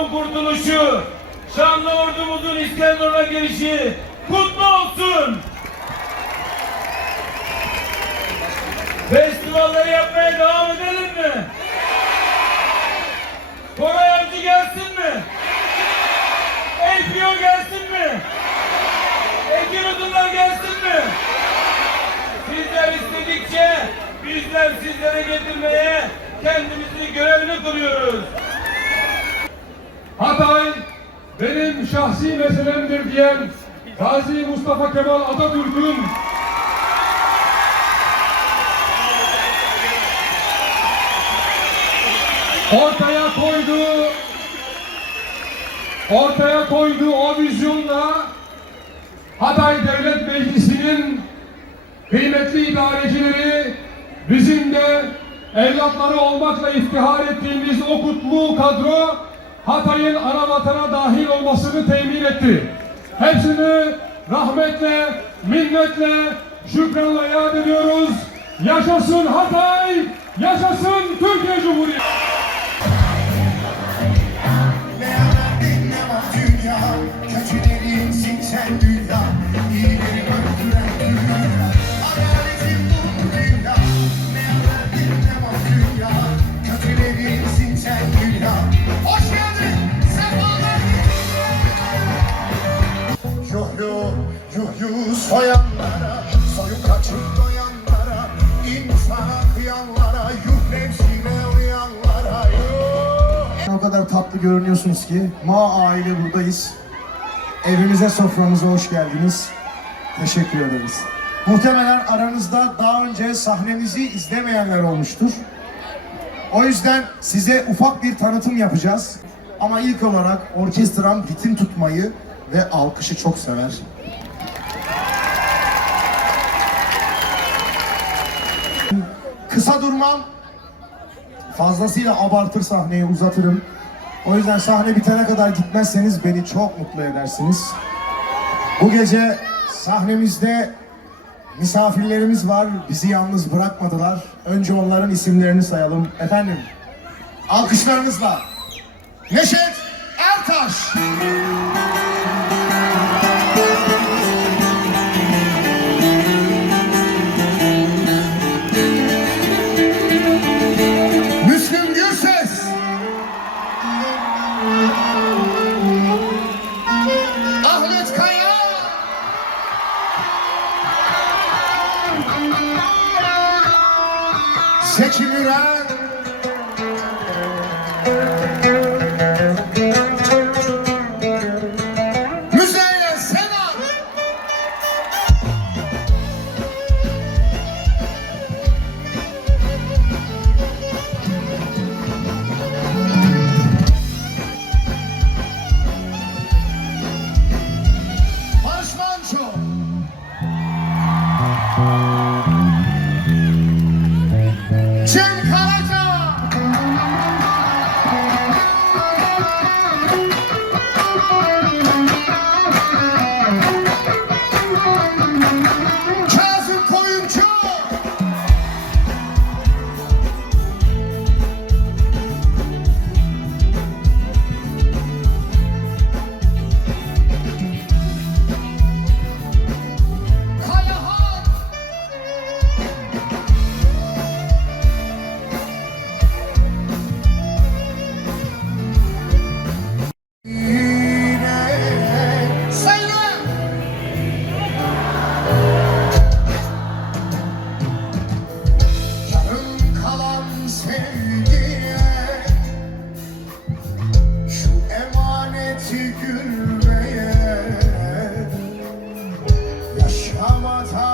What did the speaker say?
ordumuzun kurtuluşu, şanlı ordumuzun İskenderun'a gelişi kutlu olsun. Festivalleri yapmaya devam edelim mi? Koray Avcı gelsin mi? LPO gelsin mi? Ekin Odunlar gelsin mi? Sizler istedikçe bizler sizlere getirmeye kendimizi görevli kılıyoruz. Hatay benim şahsi meselemdir diyen Gazi Mustafa Kemal Atatürk'ün ortaya koyduğu ortaya koyduğu o vizyonla Hatay Devlet Meclisi'nin kıymetli idarecileri bizim de evlatları olmakla iftihar ettiğimiz o kutlu kadro Hatay'ın ana vatana dahil olmasını temin etti. Hepsini rahmetle, minnetle, şükranla yad ediyoruz. Yaşasın Hatay, yaşasın Türkiye yuh soyanlara Soyup kaçıp doyanlara insana kıyanlara Yuh nefsine uyanlara Yuh O kadar tatlı görünüyorsunuz ki. Ma aile buradayız. Evimize soframıza hoş geldiniz. Teşekkür ederiz. Muhtemelen aranızda daha önce sahnemizi izlemeyenler olmuştur. O yüzden size ufak bir tanıtım yapacağız. Ama ilk olarak orkestram ritim tutmayı ve alkışı çok sever. Kısa durmam, fazlasıyla abartır sahneyi uzatırım. O yüzden sahne bitene kadar gitmezseniz beni çok mutlu edersiniz. Bu gece sahnemizde misafirlerimiz var. Bizi yalnız bırakmadılar. Önce onların isimlerini sayalım. Efendim, alkışlarınızla Neşet Sete milhares. God's heart.